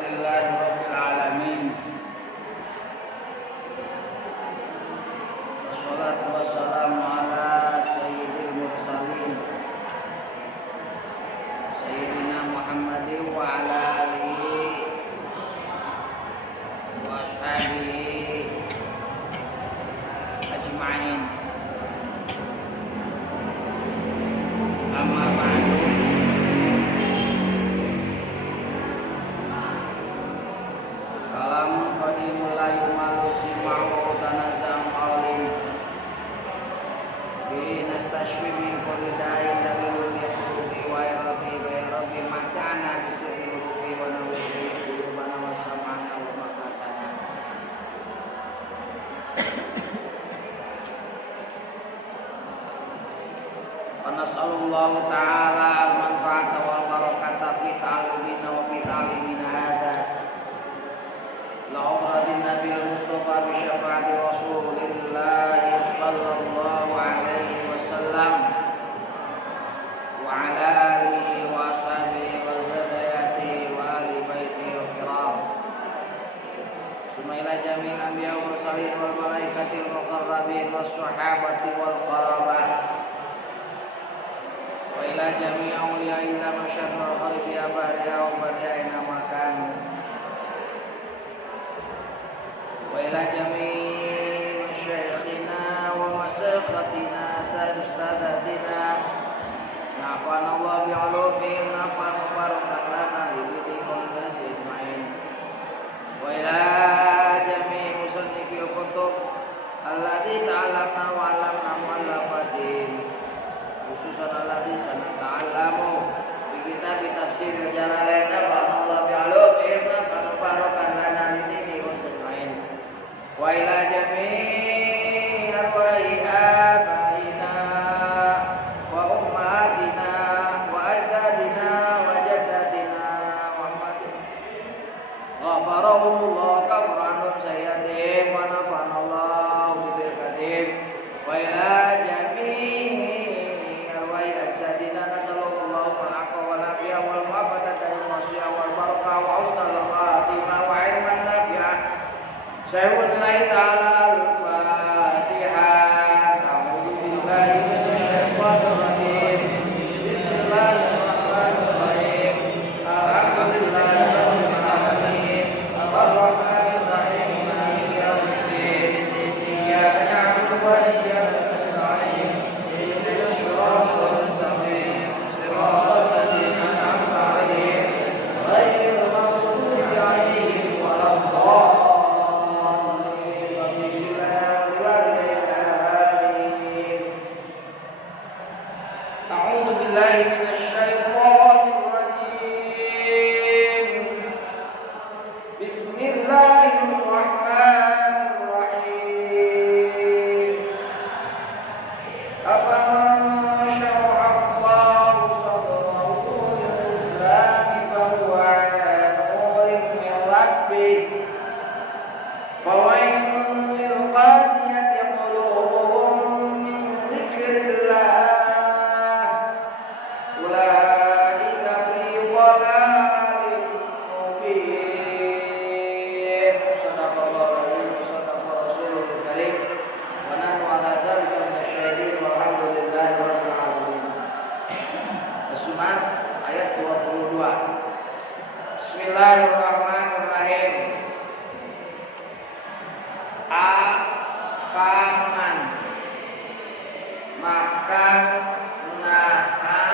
Alhamdulillahirabbil alamin. Wassalatu wassalamu ala sayyidil mursalin Sayyidina Muhammadin wa ala alihi wa ashabihi ajma'in. Amma ba'du. Kalamun qadimul la yumallu sima'u tanazam alim bi nastashfi min kulli da'in dalilun lihurufi wa irati bi mata'ana bisirri hurufi wa nawiri qulubana wa sam'ana wa maqatana. Wa nas'alullahu ta'ala al-manfa'ata wal barakata fi ta'alumina wa fi ta'limina hadha la'udratin nabiyil mustafa bi syafa'ati rasulillahi sallallahu alaihi wasallam wa ala alihi wa ashabihi wa dzurriyyatihi wa ahli baitihil kiram summa ila jamil anbiya wal mursalin wal malaikatil muqarrabin was sahabati wal qarabah wa ila jami' awliya illa masyar wal gharibi abariya wa bariya ma kanu wa ila jami' masyayikhina wa masakhatina sayyid ustadatina nafa'ana Allah bi'ulumihim nafa'an mubarakan lana lidinikum nasi ajma'in wa ila jami' musannifil kutub alladhi ta'alamna wa 'allamna mu'allafatihim khususan alladhi sanata'allamu bi kitab tafsir jalalain wa Allah bi'ulumihim nafa'an mubarakan lana lidinikum ajma'in wa ila jami' arwahi abaina wa ummahatina wa ajdadina wa jaddatina Muhammadin ghafarahumullahu ghafranhum sayyadim wa nafa'anallahu bibil qadim wa ila jami' arwahi ajsadina nasallallahu al-'afwa wal 'afiyah wal mu'afata wal wasiyah wal barakah wa husnal khatimah wa 'ilman nafi'ah. Syai'ullahi ta'ala al-Fatihah. A'udzu billahi minasy syaithanir rajim. Bismillahirrahmanirrahim. Alhamdulillahi rabbil alamin. Arrahmanir rahim. Maliki yaumiddin. Iyyaka na'budu wa iyyaka nasta'in. Ihdinas siratal mustaqim. Siratal ladzina an'amta 'alaihim ghairil maghdubi 'alaihim waladdallin. Ayat 22. Bismillahirrahmanirrahim. Afaman maka naha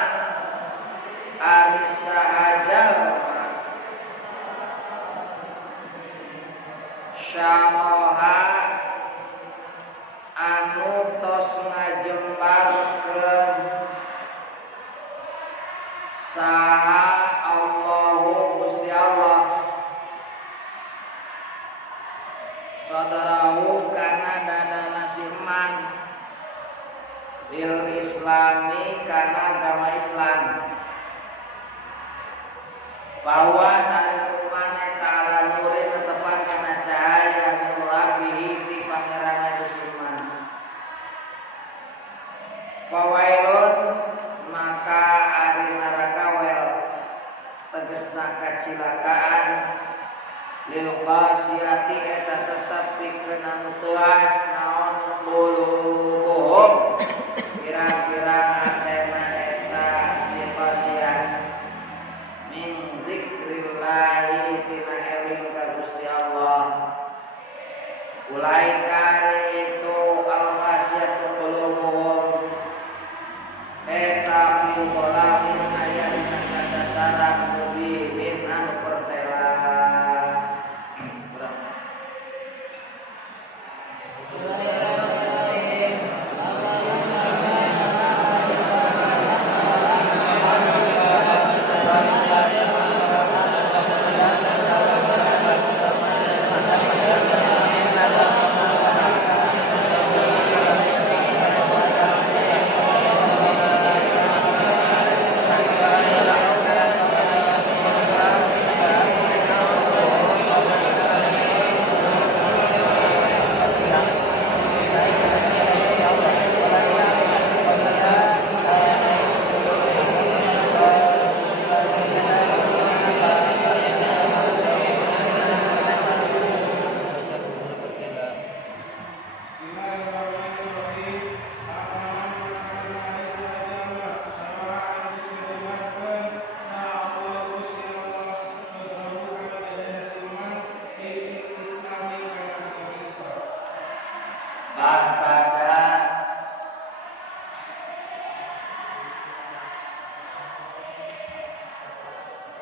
arisahajal syaraha anu tos ngajembarkeun saha Allahu Gusti Allah sadarahu kana dadana siman lil islami kana agama Islam bahwa nalitu maneh ta'ala nurin netepan kana cahaya min rabbihi ti pangeran siman fawailun maka ari neraka wel tegesna kacilakaan lil qasiyati eta tetep pikeun anu teuas naon qulubuhum pirang-pirang hatena eta si qasiyah min zikrillahi tina eling ka Gusti Allah. Ulaika itu al-qasiyatu qulubuhum eta fi dhalalin ayatna kasasaran mubinin anu pertela.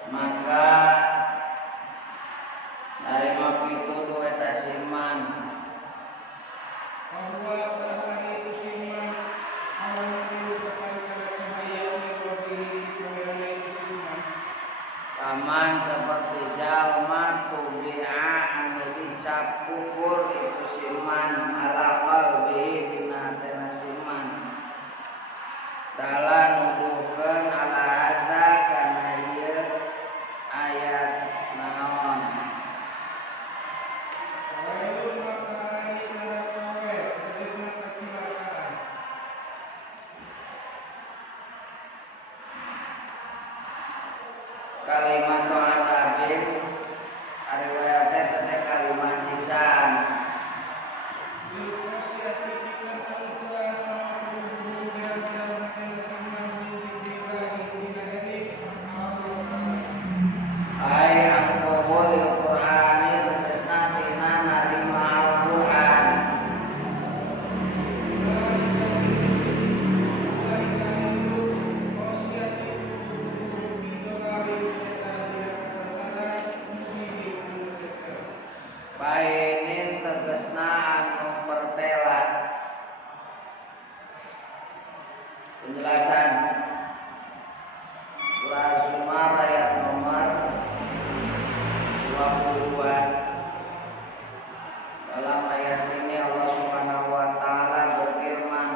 Maka dari mapitu dua tasiman bahwa telah itu siman alam diucapkan pada cahaya lebih siman taman seperti jalma tubi'a anu dicap kufur itu siman ala qalbi dina tena siman dalam nuduhkeun ala hada kana ieu ayat naon wailun makaani ila tawel tegasna kecelakaan kalimat azabin ari wayate teh kalimat siksaan ai al-qabulil Qur'ani tegasna tina narima Al-Qur'an bainin tegasna anu pertela penjelasan surah Zumar ayat nomor 22. Dalam ayat ini Allah Subhanahu wa taala berfirman,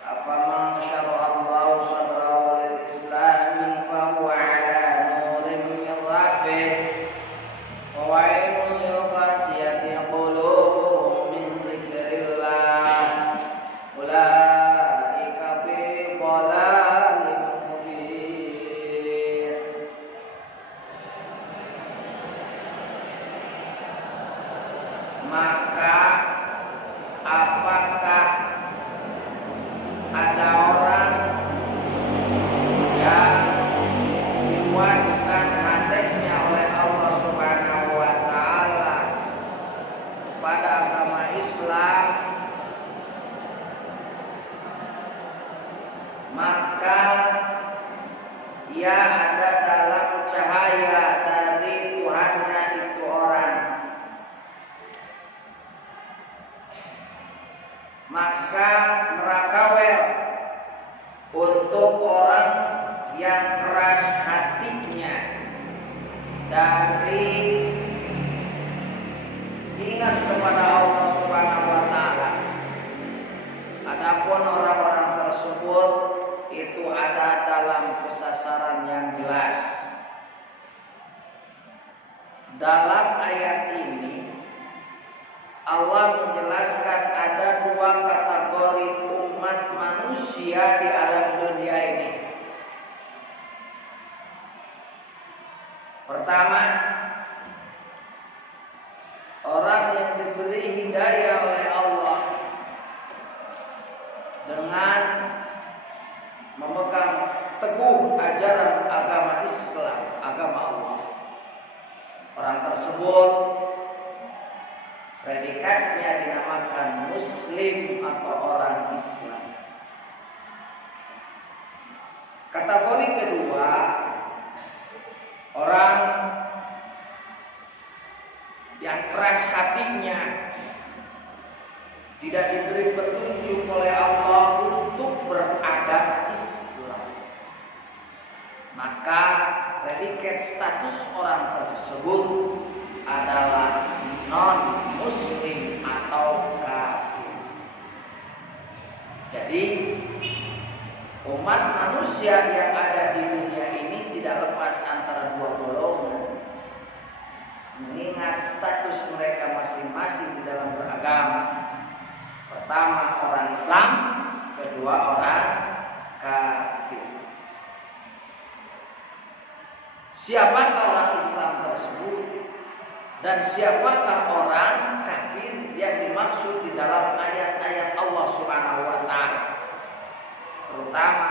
"Afaman syara'allahu sadrahu lil islami fa huwa 'ala nurin min rabbih wa wailul lil qasiyati qulubuhum min dzikrillah ulaika fi dhalalin mubin." Maka apakah ada orang yang dipuaskan hatinya oleh Allah Subhanahu wa taala pada agama Islam, maka ia ada dalam cahaya dari Tuhannya itu orang. Maka neraka wel untuk orang yang keras hatinya dari ingat kepada Allah Subhanahu wa taala. Adapun orang-orang tersebut itu ada dalam kesasaran yang jelas. Dalam ayat ini Allah menjelaskan ada dua kategori umat manusia di alam dunia ini. Pertama, hidayah oleh Allah dengan memegang teguh ajaran agama Islam, agama Allah. Orang tersebut predikatnya dinamakan Muslim atau orang Islam. Kategori kedua, orang yang keras hatinya, tidak diberi petunjuk oleh Allah untuk beragama Islam, maka predikat status orang tersebut adalah non-muslim atau kafir. Jadi umat manusia yang ada di dunia ini tidak lepas antara dua golongan, mengingat status mereka masing-masing di dalam beragama. Pertama orang Islam, kedua orang kafir. Siapakah orang Islam tersebut dan siapakah orang kafir yang dimaksud di dalam ayat-ayat Allah Subhanahu wa taala? Terutama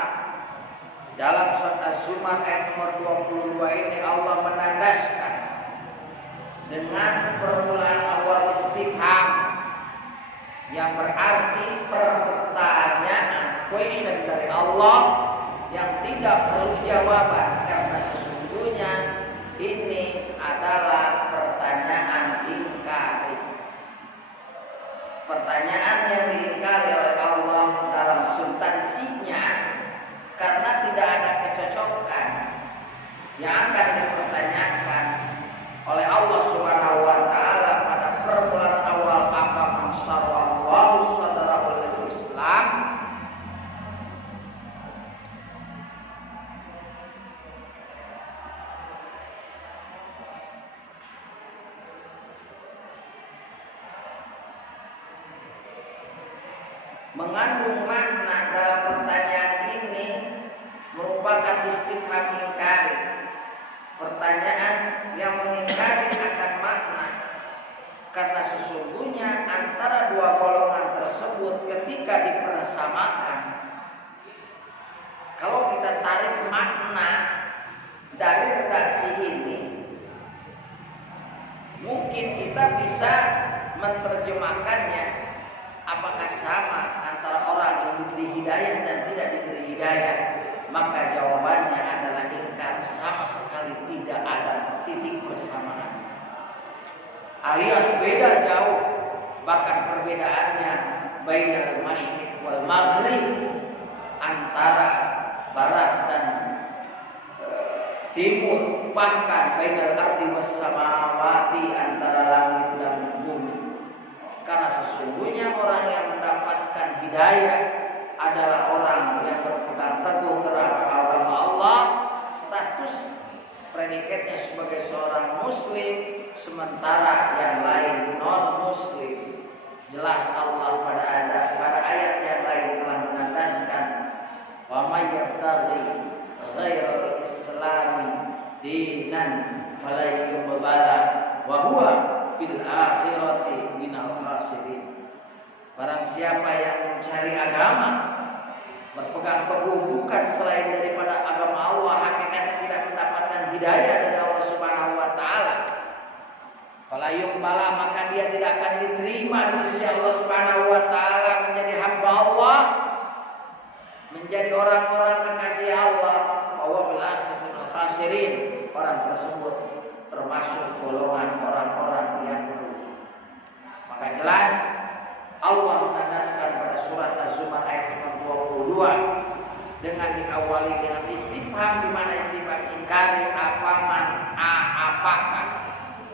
dalam surat Az-Zumar ayat nomor 22 ini Allah menandaskan dengan permulaan awal istifham yang berarti pertanyaan, question dari Allah yang tidak perlu jawaban, karena sesungguhnya ini adalah pertanyaan ingkari. Pertanyaan yang diingkari oleh Allah dalam substansinya karena tidak ada kecocokan yang akan dipertanyakan oleh Allah Subhanahu wa taala pada permulaan awal afaman syarallahu sadrahu lil Islam. Mengandung makna dalam pertanyaan ini merupakan istifham ingkari, pertanyaan yang mengingkari akan makna, karena sesungguhnya antara dua golongan tersebut ketika dipersamakan, kalau kita tarik makna dari redaksi ini, mungkin kita bisa menerjemahkannya apakah sama antara orang yang diberi hidayah dan tidak diberi hidayah. Maka jawabannya adalah ingkar, sama sekali tidak ada titik bersamaan, alias beda jauh. Bahkan perbedaannya bainal masyriq wal maghrib, antara barat dan timur, bahkan bainal ardi was samawati, antara langit dan bumi. Karena sesungguhnya orang yang mendapatkan hidayah adalah orang yang berpegang teguh terhadap agama Allah, status predikatnya sebagai seorang muslim, sementara yang lain non muslim. Jelas Allah pada ayat yang lain telah menandaskan wa may yabtaghi ghairal islami dinan fala yuqbala wa huwa fil akhirati minal khasirin. Barang siapa yang mencari agama, berpegang teguh bukan selain daripada agama Allah, hakikatnya tidak mendapatkan hidayah dari Allah Subhanahu wa taala, fala yuqbala, maka dia tidak akan diterima di sisi Allah Subhanahu wa taala menjadi hamba Allah, menjadi orang-orang kekasih Allah. Wa huwa fil akhirati minal khasirin. Orang tersebut termasuk golongan orang-orang yang merugi. Maka jelas Allah menandaskan pada surat Az-Zumar ayat 22 dengan diawali dengan istifham, di mana istifham ingkari, afaman, apakah,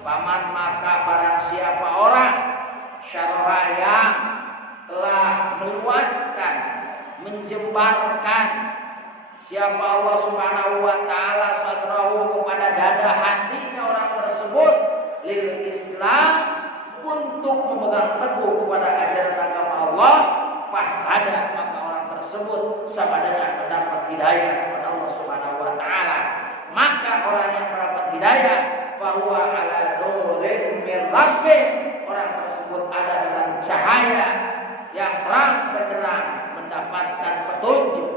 paman maka barang siapa orang, syaraha yang telah meluaskan, menjembarkan, siapa Allah Subhanahu wa taala sadrahu kepada dada hatinya orang tersebut lil Islam, untuk memegang teguh kepada ajaran agama Allah, fahada, maka orang tersebut sama dengan mendapat hidayah kepada Allah Subhanahu wa taala. Maka orang yang mendapat hidayah, fahuwa ala nurin min rabbih, orang tersebut ada dalam cahaya yang terang benderang, mendapatkan petunjuk.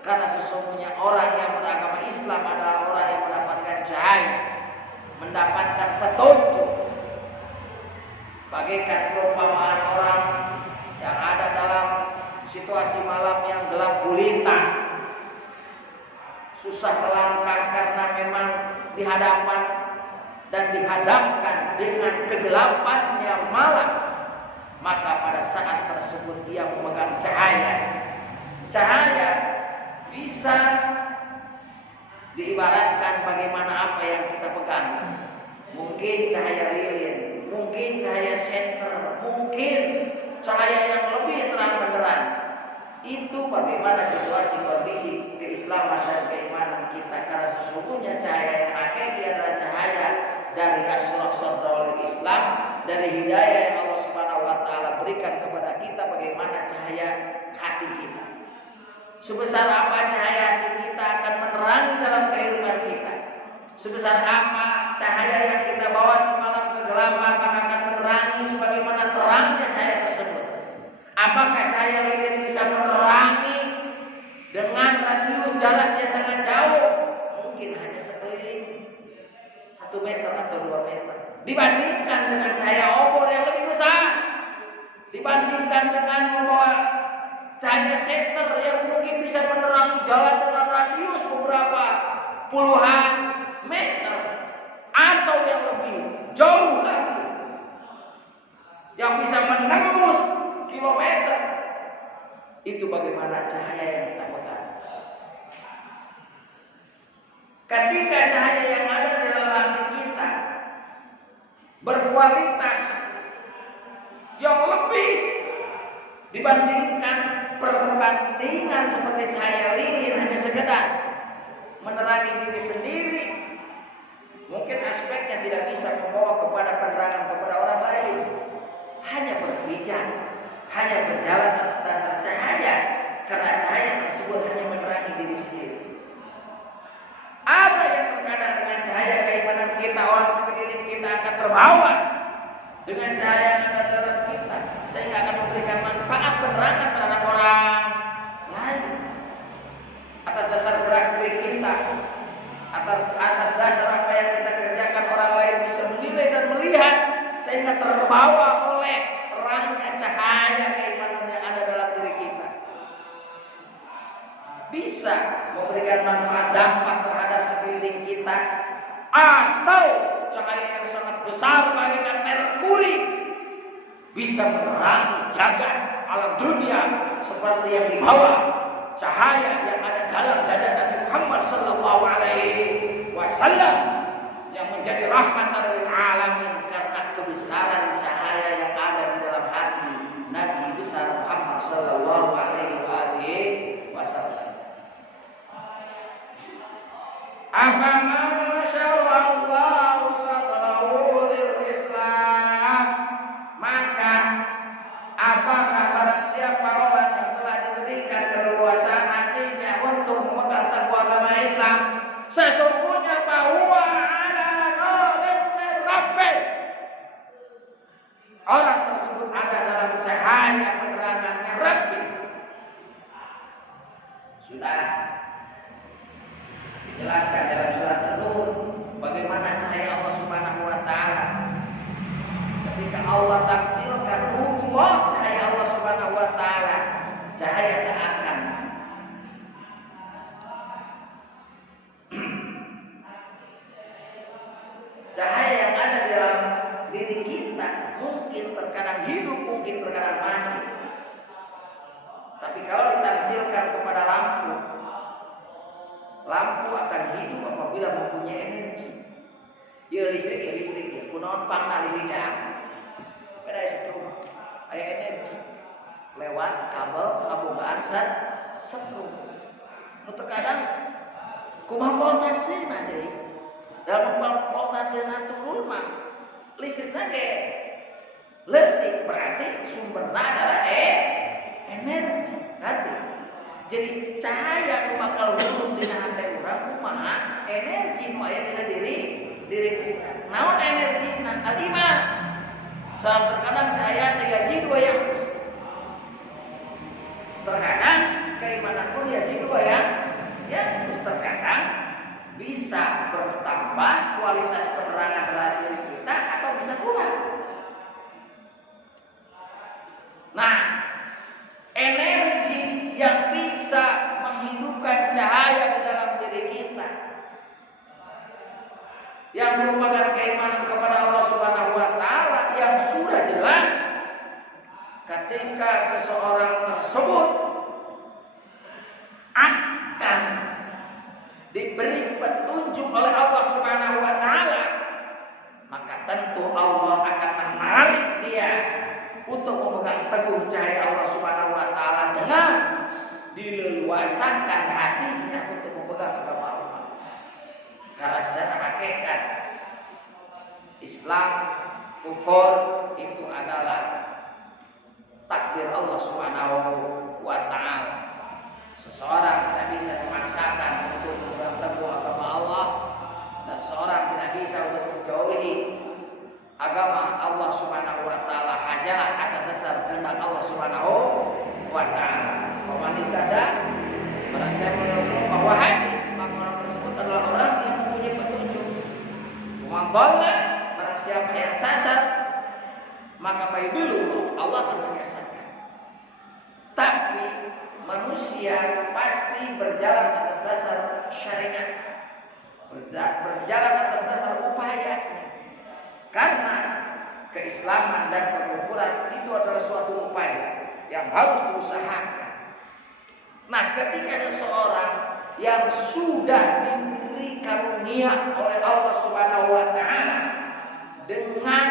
Karena sesungguhnya orang yang beragama Islam adalah orang yang mendapatkan cahaya, mendapatkan petunjuk. Bagaikan perumpamaan orang yang ada dalam situasi malam yang gelap gulita, susah melangkah karena memang dihadapan dan dihadapkan dengan kegelapannya malam. Maka pada saat tersebut dia memegang cahaya. Cahaya bisa diibaratkan bagaimana apa yang kita pegang. Mungkin cahaya lilin, mungkin cahaya senter, mungkin cahaya yang lebih terang benderang. Itu bagaimana situasi kondisi keislaman dan keimanan kita. Karena sesungguhnya cahaya yang hakiki adalah cahaya dari asyraq sadrul Islam, dari hidayah yang Allah Subhanahu wa taala berikan kepada kita. Bagaimana cahaya hati kita. Sebesar apa cahaya hati kita akan menerangi dalam kehidupan kita. Sebesar apa cahaya yang kita bawa di malam kegelapan, maka akan menerangi sebagaimana terangnya cahaya tersebut. Apakah cahaya lilin bisa menerangi dengan radius jaraknya sangat jauh? Mungkin hanya sekeliling 1 meter atau 2 meter. Dibandingkan dengan cahaya obor yang lebih besar, dibandingkan dengan membawa cahaya senter yang mungkin bisa menerangi jalan dengan radius beberapa puluhan meter atau yang lebih jauh lagi, yang bisa menembus kilometer. Itu bagaimana cahaya yang kita pegang. Ketika cahaya yang ada di dalam hati kita berkualitas yang lebih dibandingkan perbandingan seperti cahaya lilin hanya sekedar menerangi diri sendiri, mungkin aspeknya tidak bisa membawa kepada penerangan kepada orang lain. Hanya berpijak, hanya berjalan atas dasar cahaya, karena cahaya tersebut hanya menerangi diri sendiri. Ada yang terkadang dengan cahaya keimanan kita, orang sekeliling kita akan terbawa dengan cahaya yang ada dalam kita, sehingga akan memberikan manfaat penerangan terhadap orang lain. Atas dasar gerak-gerik kita, atas dasar apa yang kita kerjakan, orang lain bisa menilai dan melihat, sehingga terbawa oleh terangnya cahaya keimanan yang ada dalam diri kita. Bisa memberikan manfaat dampak terhadap sekeliling kita, atau cahaya yang sangat besar bagaikan merkuri bisa menerangi jagat alam dunia seperti yang dibawa cahaya yang ada dalam dada Nabi Muhammad sallallahu alaihi wasallam, yang menjadi rahmatan lil alamin karena kebesaran cahaya yang ada di dalam hati Nabi besar Muhammad sallallahu alaihi wasallam. Afama syarallahu sadrahu lil Islam, maka apakah barang siapa orang yang telah diberikan keleluasaan hatinya untuk memegang teguh agama Islam, sesungguhnya bahwa ala nurin min rabbih, orang tersebut ada dalam cahaya penerangan Rabbi. Sudah dijelaskan dalam surat An-Nur bagaimana cahaya Allah Subhanahu wa taala. Ketika Allah tampilkan Allah, cahaya Allah Subhanahu wa taala, cahaya tak akan cahaya yang ada di dalam diri kita mungkin terkadang hidup, mungkin terkadang mati. Tapi kalau ditafsirkan kepada lampu, lampu akan hidup apabila mempunyai energi. Ya listrik ya. Kunaon pangna listrik cahaya. Beda setrum. Aya energi lewat kabel ngabogaan setrum. Nu terkadang kumaha voltasena deui. Dalam voltasena turun mah listrikna ge leutik, berarti sumberna adalah energi. Nanti jadi cahaya nu bakal turun dina hate urang kumaha energi nu aya dina diri urang. Naon energina? Al-iman. Saat terkadang cahaya yazidu wa yanqus. Terkadang keimanan pun yazidu wa yanqus. Terkadang bisa bertambah kualitas penerangan terhadap diri kita atau bisa kurang. Nah, energi yang bisa menghidupkan cahaya di dalam diri kita yang merupakan keimanan kepada Allah Subhanahu wa taala yang sudah jelas ketika seseorang tersebut akan diberi petunjuk oleh Allah Subhanahu wa taala, maka tentu Allah akan menarik dia untuk memegang teguh cahaya Allah Subhanahu wa taala dengan dileluasakan hatinya untuk memegang agama Allah. Karena secara hakikat Islam kufur itu adalah takdir Allah Subhanahu wa taala. Seseorang tidak bisa memaksakan untuk memegang teguh agama Allah, dan seseorang tidak bisa untuk menjauhi agama Allah Subhanahu wa taala hanyalah atas dasar kehendak Allah Subhanahu wa taala. Wanita merasa menurut bahwa hati, maka orang tersebut adalah orang yang mempunyai petunjuk. Mengdalla, barang siapa yang sasar, maka baik dulu Allah akan menyesatkan. Tapi manusia pasti berjalan atas dasar syariat, berjalan atas dasar upayanya. Karena keislaman dan kekufuran itu adalah suatu upaya yang harus diusahakan. Nah, ketika seseorang yang sudah diberi karunia oleh Allah Subhanahu wa taala dengan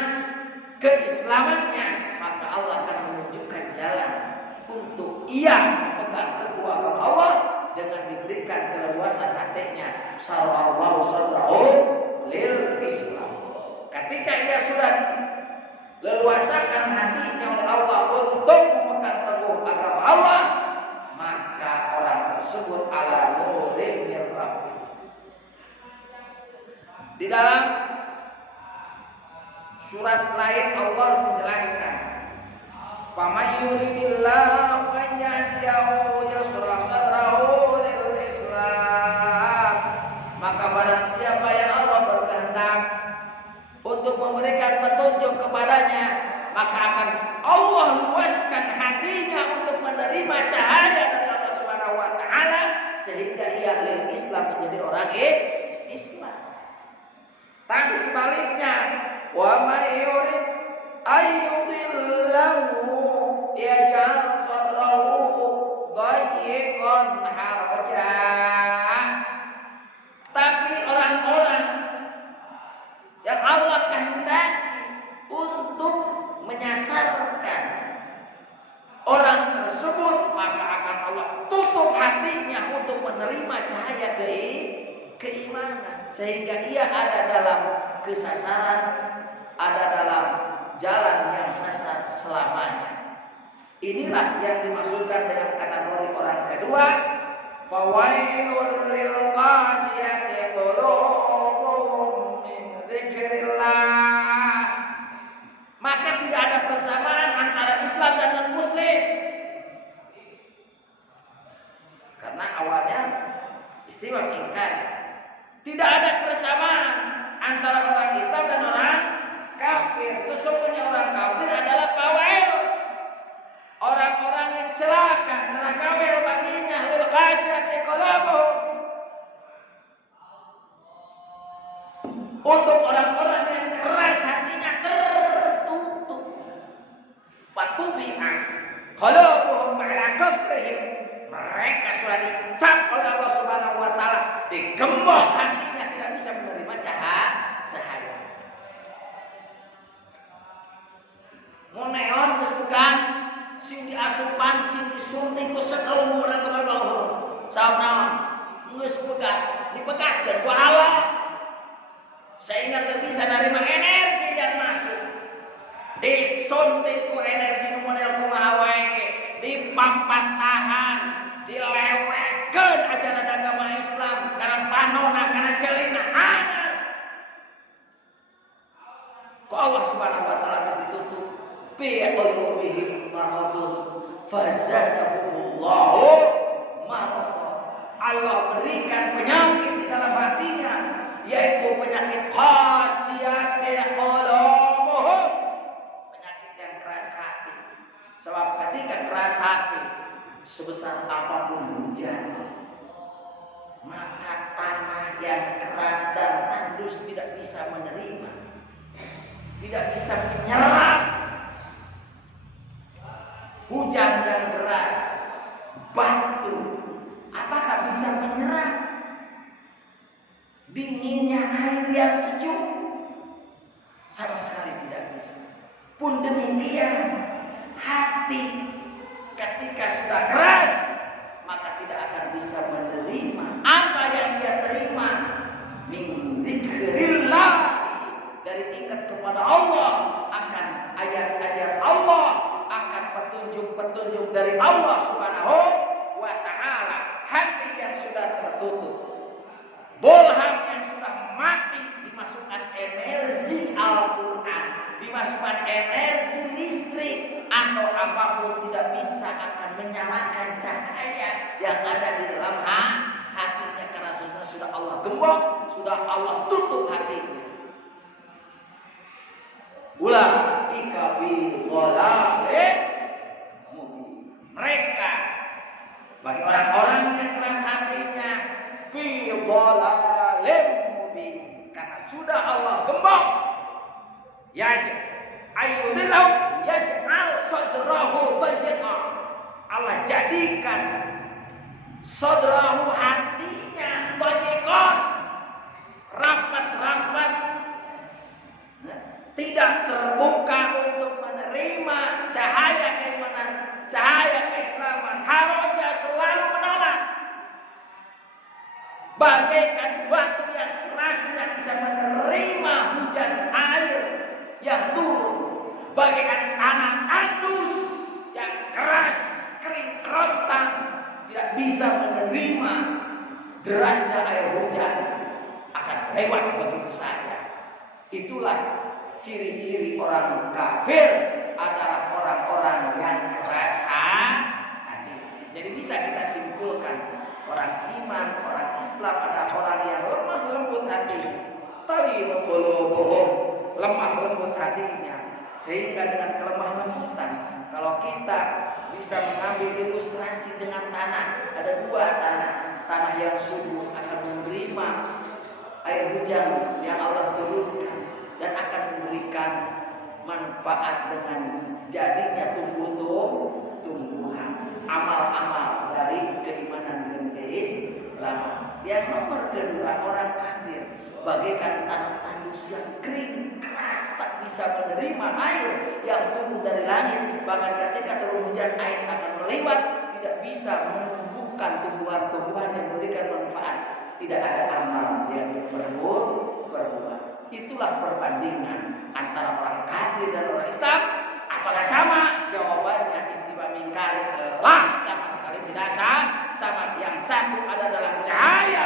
keislamannya, maka Allah akan menunjukkan jalan untuk ia memegang teguh agama Allah dengan diberikan keleluasan hatinya. Sarallahu sadrahu lil Islam. Ketika ia sudah dileluasakan hatinya oleh Allah untuk memegang teguh agama Allah, maka orang tersebut ala nurim mir rabbi. Di dalam surat lain Allah menjelaskan, "Faman yuridillahu an yahdiyahu yashrah sadrahu lil Islam." Maka barang siapa yang Allah berkehendak untuk memberikan petunjuk kepadanya, maka akan Allah luaskan hatinya untuk menerima cahaya dari Allah Subhanahu wa taala sehingga ia lil Islam menjadi orang Islam. Tapi sebaliknya, wa may yurid ayyudillahu yaj'al sadrahu dayyiqan haraja. Tapi orang-orang yang Allah kehendaki untuk menyasarkan orang tersebut, maka akan Allah tutup hatinya untuk menerima cahaya keimanan, sehingga ia ada dalam kesasaran, ada dalam jalan yang sesat selamanya. Inilah yang dimaksudkan dengan kategori orang kedua, fawailul lil qasiyati qulubuhum min dzikrillah. Maka tidak ada persamaan antara Islam dan non-Muslim. Karena awalnya istimewa ingkar. Tidak ada persamaan antara orang Islam dan orang kafir. Sesungguhnya orang kafir adalah fawail, orang-orang yang celaka, neraka wel baginya, lil qasiyati qulubuhum. Untuk orang-orang yang keras hatinya tertutup, fatubi'a qulubuhum ala kufrihim, mereka sudah dicap oleh Allah Subhanahu wa taala, digembok hatinya, tidak bisa menerima cahaya. Mau neon geus bukan sing diasupan, sing disuntik ku sekel umurna kepada Allah. Sanaon geus bukan dipegatkeun ku Allah, sehingga tidak bisa menerima energi yang masuk. Disuntik ku energi nu model kumaha wae ge, dipampatahan, dilewekeun ajaran agama Islam kana panona kana celina anyar. Ku Allah Subhanahu wa taala geus ditutup fi qulubihim maradun fazadahumullahu marada. Allah berikan penyakit di dalam hatinya, yaitu penyakit qasiyatil qulubuhum, penyakit yang keras hati. Sebab ketika keras hati, sebesar apapun hujan, maka tanah yang keras dan tandus tidak bisa menerima, tidak bisa menyerap hujan yang deras. Batu apakah bisa menyerap dinginnya air yang sejuk? Sama sekali tidak bisa. Pun demikian hati ketika sudah keras, maka tidak akan bisa menerima apa yang dia terima min dzikrillah, dari tingkat kepada Allah, akan ayat-ayat Allah, akan petunjuk-petunjuk dari Allah Subhanahu wa ta'ala. Hati yang sudah tertutup, bolham yang sudah mati, dimasukkan energi Al-Quran, dimasukkan energi listrik atau apapun, tidak bisa akan menyalakan cahaya yang ada di dalam hatinya, karena sudah Allah gembok, sudah Allah tutup hatinya. Ulaika fi dhalalin mubin. Mereka bagi orang-orang yang keras hatinya fi dhalalin mubin, karena sudah Allah gembok. Ayyudillahu yaj'al sadrahu dayiqan. Allah jadikan sadrahu, hatinya, dayiqan, rapat-rapat, tidak terbuka untuk menerima cahaya keimanan, cahaya keislaman. Haraja selalu menolak. Bagaikan batu yang keras tidak bisa menerima hujan air yang turun. Bagaikan tanah tandus yang keras, kering kerontang, tidak bisa menerima derasnya air hujan, akan lewat begitu saja. Itulah ciri-ciri orang kafir, adalah orang-orang yang keras hati. Jadi bisa kita simpulkan, orang iman, orang Islam adalah orang yang lemah lembut hati. Thalidul qulubuhum, lemah lembut hatinya. Sehingga dengan kelemah lembutan, kalau kita bisa mengambil ilustrasi dengan tanah, ada dua tanah. Tanah yang subur akan menerima air hujan yang Allah turunkan dan akan memberikan manfaat dengan jadinya tumbuh-tumbuhan, amal-amal dari keimanan dan keislaman. Yang nomor kedua, orang kafir bagaikan tanah tandus yang kering keras, tak bisa menerima air yang turun dari langit. Bahkan ketika turun hujan, air akan melewat, tidak bisa menumbuhkan tumbuhan-tumbuhan yang memberikan manfaat. Tidak ada amal yang berbuah. Itulah perbandingan antara orang kafir dan orang Islam. Apakah sama? Jawabannya istiwa mingkari, telah sama sekali tidak sama. Yang satu ada dalam cahaya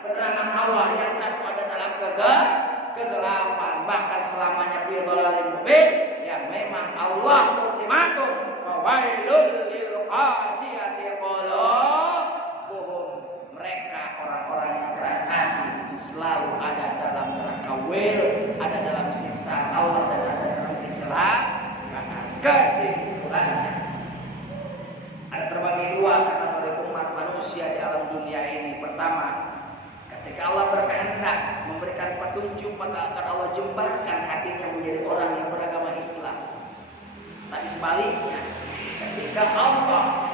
penerangan Allah, yang satu ada dalam kegelapan, bahkan selamanya fi dhalalin mubin, yang memang Allah ultimatum, fawailul lil qasiyati qulubuhum. Mereka orang-orang yang keras hati selalu ada dalam neraka wil, ada dalam siksa Allah, dan ada dalam kecelakaan. Kesimpulannya, ada terbagi dua kategori umat manusia di alam dunia ini. Pertama, ketika Allah berkehendak memberikan petunjuk, maka akan Allah jembarkan hatinya menjadi orang yang beragama Islam. Tapi sebaliknya, ketika Allah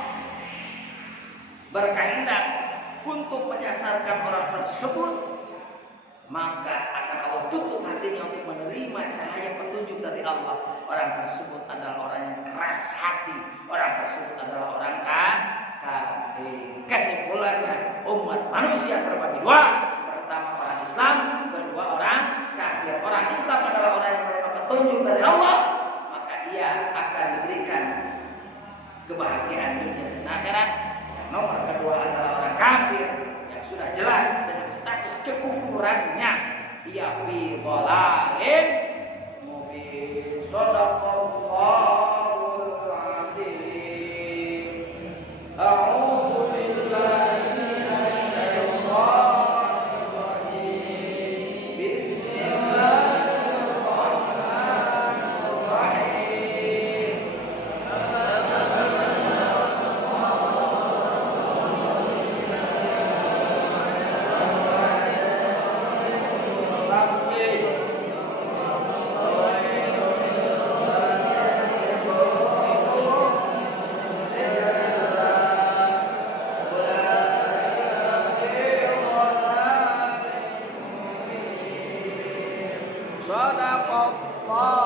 berkehendak untuk menyasarkan orang tersebut, maka akan Allah tutup hatinya untuk menerima cahaya petunjuk dari Allah. Orang tersebut adalah orang yang keras hati, orang tersebut adalah orang kafir. Kesimpulannya, umat manusia terbagi dua. Pertama orang Islam, kedua orang kafir. Orang Islam adalah orang yang menerima petunjuk dari Allah, maka dia akan diberikan kebahagiaan dunia dan akhirat. Yang nomor kedua adalah orang kafir, yang sudah jelas dengan status kekufurannya, ia fi dhalalin mubin. Shadaqallah. Sadaqallah